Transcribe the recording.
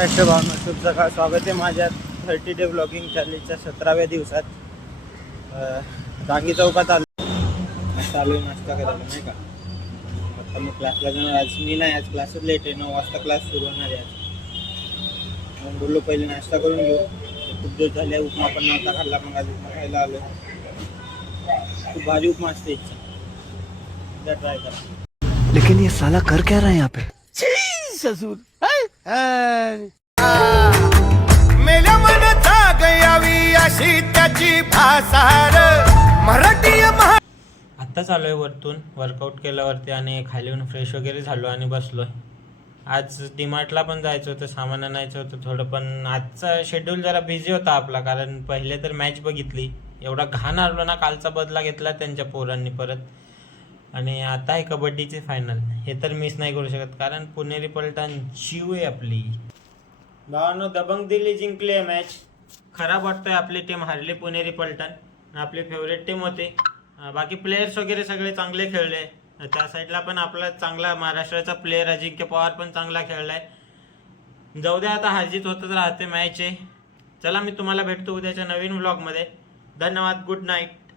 भावना तुमचं का स्वागत आहे माझ्या 30 डे ब्लॉगिंग चॅलेंजच्या 17व्या दिवसात. डांगी चौकात आलो नाश्ता करायला नाही का. आता मी क्लासला जाणार. आज मी नाही, आज क्लासच लेट आहे. 9 वाजता क्लास सुरू होणार आहे आज. मग बोललो पहिले नाश्ता करून घेऊ. खूप दिवस झाले उपमा पण नव्हता खाल्ला, मग आज उपमा खायला आलो. खूप भारी उपमा असते इच्छा ट्राय करा. लेकिन ये साला कर क्या रहा है यहाँ पे? ससुर मेल्या मनता गयावी अशी त्याची भासार मराठी आत्ता चालू आहे वरतून वर्कआउट केल्यावरती आणि खाली येऊन फ्रेश वगैरे झालो आणि बसलोय. आज डीमार्टला पण जायचं होतं, सामान आणायचं होतं थोडं, पण आजचा शेड्यूल जरा बिझी होता आपला. कारण पहिले तर मॅच बघितली, एवढा घाण आलो ना. कालचा बदला घेतला त्यांच्या पोरांनी परत. आणि आता आहे कबड्डीची फायनल. हे तर मिस नाही करू शकत, कारण पुणेरी पलटण जीव आहे आपली. भावानो दबंग दिल्ली जिंकली आहे मॅच. खराब वाटतंय आपली टीम हारली, पुणेरी पलटण आपली फेवरेट टीम होती. बाकी प्लेयर्स वगैरे सगळे चांगले खेळले. त्या साईडला पण आपला चांगला महाराष्ट्राचा प्लेयर अजिंक्य पवार पण चांगला खेळलाय. जाऊ द्या, आता हारजीत होतच राहते मॅच आहे. चला, मी तुम्हाला भेटतो उद्याच्या नवीन व्लॉगमध्ये. धन्यवाद, गुड नाईट.